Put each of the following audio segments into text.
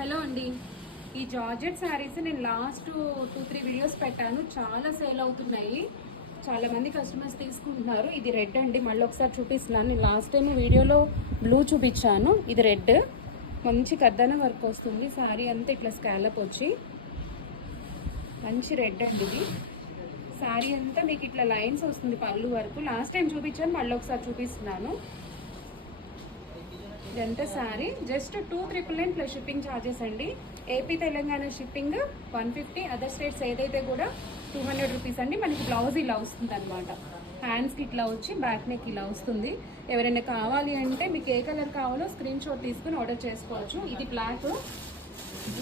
Hello అండి, ఈ georgette saris నేను లాస్ట్ 2-3 వీడియోస్ పెట్టాను. చాలా సేల్ అవుతున్నాయి, చాలా మంది కస్టమర్స్ తీసుకుంటున్నారు. ఇది రెడ్ అండి, మళ్ళీ ఒకసారి చూపిస్తున్నాను. నేను లాస్ట్ టైం వీడియోలో బ్లూ చూపించాను. ఇది రెడ్, మంచి కద్దన వర్క్ వస్తుంది. శారీ అంతా ఇట్లా స్కాలప్ వచ్చి మంచి రెడ్ అండి. ఇది శారీ అంతా మీకు ఇట్లా లైన్స్ వస్తుంది పళ్ళు వరకు. లాస్ట్ టైం చూపించాను, మళ్ళీ ఒకసారి చూపిస్తున్నాను. ఇదంతా sari just 299 plus shipping charges అండి. AP Telangana shipping 150, other states ఏదైతే కూడా 200 రూపీస్ అండి. మనకి బ్లౌజ్ ఇలా వస్తుంది అనమాట. హ్యాండ్స్కి ఇట్లా వచ్చి బ్యాక్ నెక్ ఇలా వస్తుంది. ఎవరైనా కావాలి అంటే మీకు ఏ కలర్ కావాలో స్క్రీన్ షాట్ తీసుకుని ఆర్డర్ చేసుకోవచ్చు. ఇది బ్లాక్,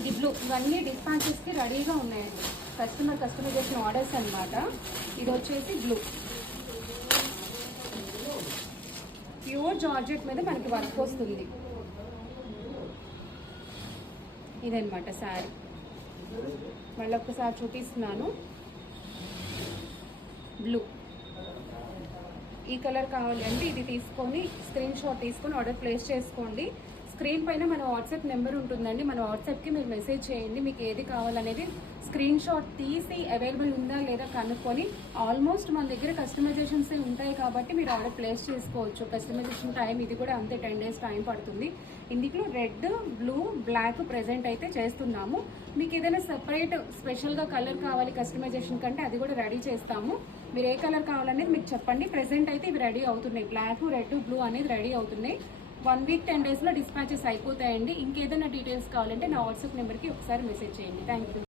ఇది బ్లూ, ఇవన్నీ డిస్పాచెస్కి రెడీగా ఉన్నాయండి. కస్టమైజేషన్ ఆర్డర్స్ అనమాట. ఇది వచ్చేసి బ్లూ, ప్యూర్ జార్జెట్ మీద మనకి వర్క్ వస్తుంది. ఇదనమాట శారీ. మళ్ళీ ఒక్కసారి చూపిస్తున్నాను. బ్లూ, ఈ కలర్ కావాలి అంటే ఇది తీసుకొని స్క్రీన్ షాట్ తీసుకొని ఆర్డర్ ప్లేస్ చేసుకోండి. స్క్రీన్ పైన మన వాట్సాప్ నెంబర్ ఉంటుందండి. మన వాట్సాప్కి మీరు మెసేజ్ చేయండి. మీకు ఏది కావాలనేది స్క్రీన్ షాట్ తీసి అవైలబుల్ ఉందా లేదా కనుక్కొని, ఆల్మోస్ట్ మన దగ్గర కస్టమైజేషన్స్ ఉంటాయి కాబట్టి మీరు ఆర్డర్ ప్లేస్ చేసుకోవచ్చు. కస్టమైజేషన్ టైం ఇది కూడా అంతే, 10 days టైం పడుతుంది. ఇందులో రెడ్, బ్లూ, బ్లాక్ ప్రెజెంట్ అయితే చేస్తున్నాము. మీకు ఏదైనా సెపరేట్ స్పెషల్గా కలర్ కావాలి కస్టమైజేషన్ కంటే అది కూడా రెడీ చేస్తాము. మీరు ఏ కలర్ కావాలనేది మీకు చెప్పండి. ప్రెజెంట్ అయితే ఇవి రెడీ అవుతున్నాయి. బ్లాక్, రెడ్, బ్లూ అనేది రెడీ అవుతున్నాయి. 1 week 10 daysలో డిస్పాచెస్ అయిపోతాయండి. ఇంకేదైనా డీటెయిల్స్ కావాలంటే నా వాట్సాప్ నెంబర్కి ఒకసారి మెసేజ్ చేయండి. Thank you.